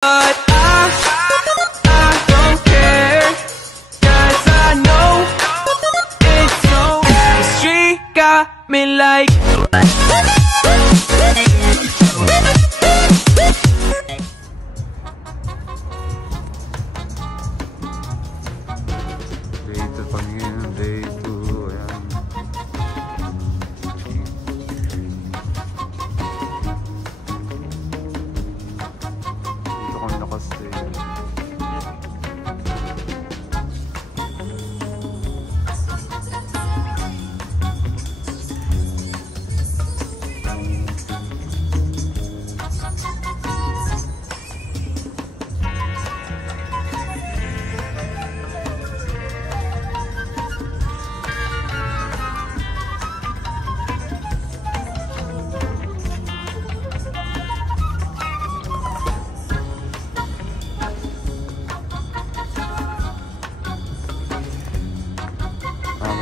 But I don't care, 'cause I know it's so. The street got me like. Dito kami ngayon, day 2, ayan. Dito kami nakastay.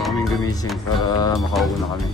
Kaming gumising para makauwi na kami.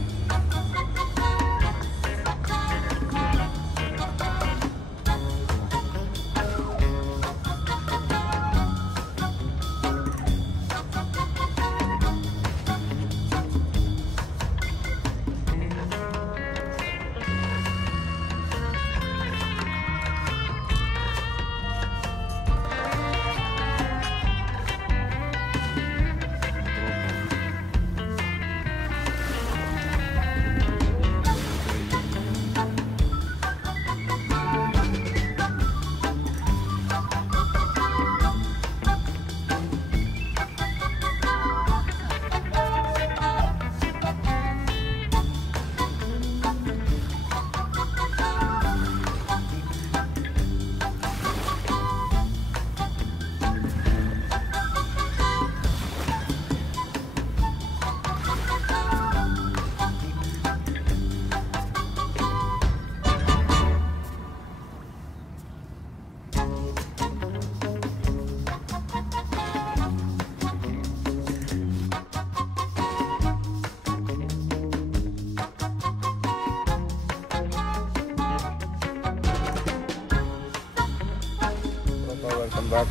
Welcome back.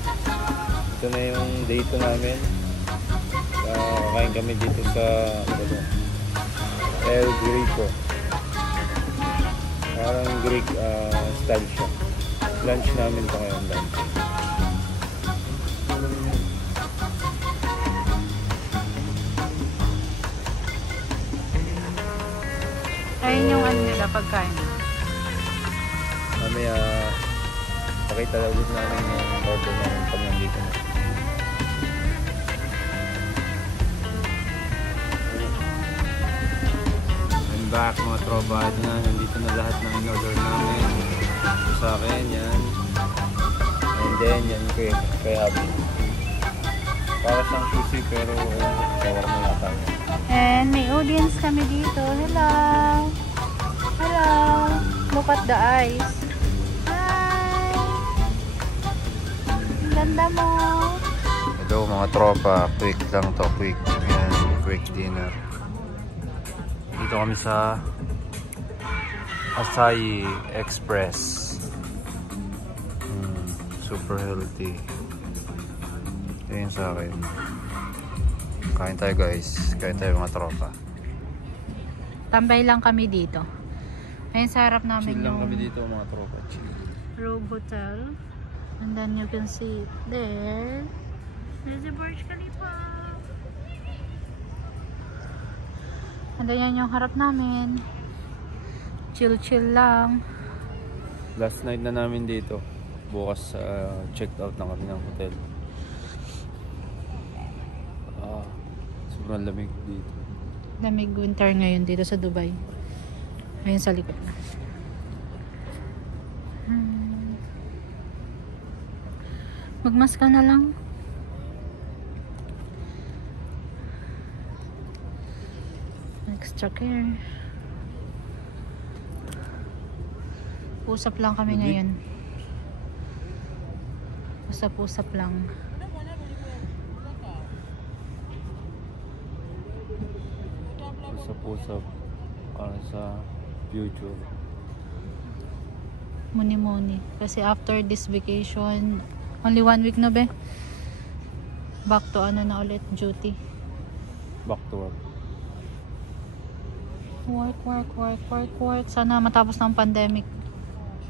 Ito na yung day 2 namin. Kain kami dito sa El Greco. Parang Greek style siya. Lunch namin pa ngayon, lunch. Ayun yung ano nila pagkain. Mamaya pakita ulit namin yung order namin pag nandito na. I'm back mga tropa. Ito na, nandito na lahat ng in-order namin. Ito sa akin, yan. And then, yan kay Abby. Para siyang sushi pero shawarma yata. And may audience kami dito. Hello! Hello! Look at the eyes. Ganda mo. Hello mga tropa, quick lang to, quick. Ayan, quick dinner. Dito kami sa Acai Express. Super healthy. Ito yun sa akin. Kain tayo guys, kain tayo mga tropa. Tambay lang kami dito. Ayun sa harap namin chill lang yung kami dito mga tropa, chill. Robe Hotel. And then you can see there. There's the Burj Khalifa. And then yan yung harap namin. Chill-chill lang. Last night na namin dito. Bukas checked out na kami ng hotel. Sobrang lamig dito. Lamig winter ngayon dito sa Dubai. Ayun sa likod na. Magmask ka na lang. Extra care. Usap lang kami ngayon. Usap-usap lang. Usap-usap para sa future. Muni-muni. Kasi after this vacation, only 1 week na be. Back to ano na ulit, duty. Back to work. Work. Sana matapos ng pandemic.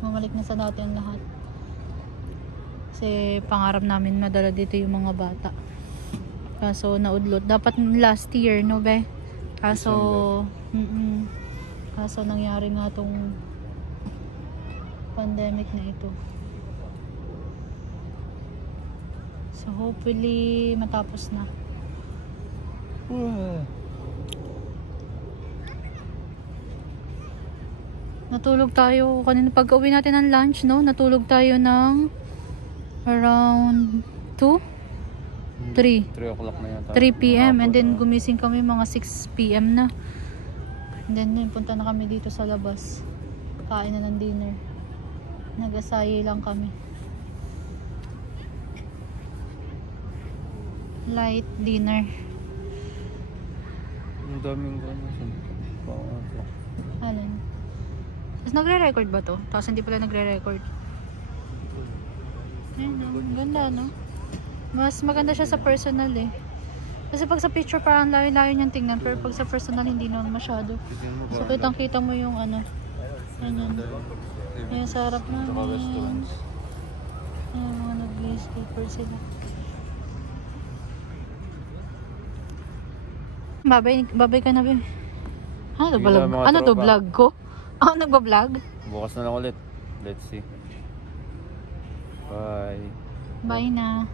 Mamalik na sa dati ang lahat. Kasi pangarap namin madala dito yung mga bata. Kaso naudlot. Dapat last year, no be? Kaso, kaso nangyari nga tong pandemic na ito. So hopefully matapos na. Natulog tayo kanina pag-uwi natin ng lunch, no? Natulog tayo ng around 2? 3 o'clock na yata. 3 p.m. and then gumising kami mga 6 p.m. na. And then punta na kami dito sa labas. Kain na ng dinner. Nag-asayi lang kami. Light dinner. Ang daming gano'n. Alin? Tapos nagre-record ba to? Tapos hindi pala nagre-record. Ayun, no? Ganda, no? Mas maganda siya sa personal eh. Kasi pag sa picture parang layo-layo niyang tingnan. Pero pag sa personal hindi naman masyado. So kitang-kita mo yung ano. Ayan. Ayan sa harap namin. Ayan, mga nag-sleeper sila. Babay ka na ba? Ano to, vlog ko? Ako nagba-vlog? Bukas na lang ulit. Let's see. Bye. Bye na.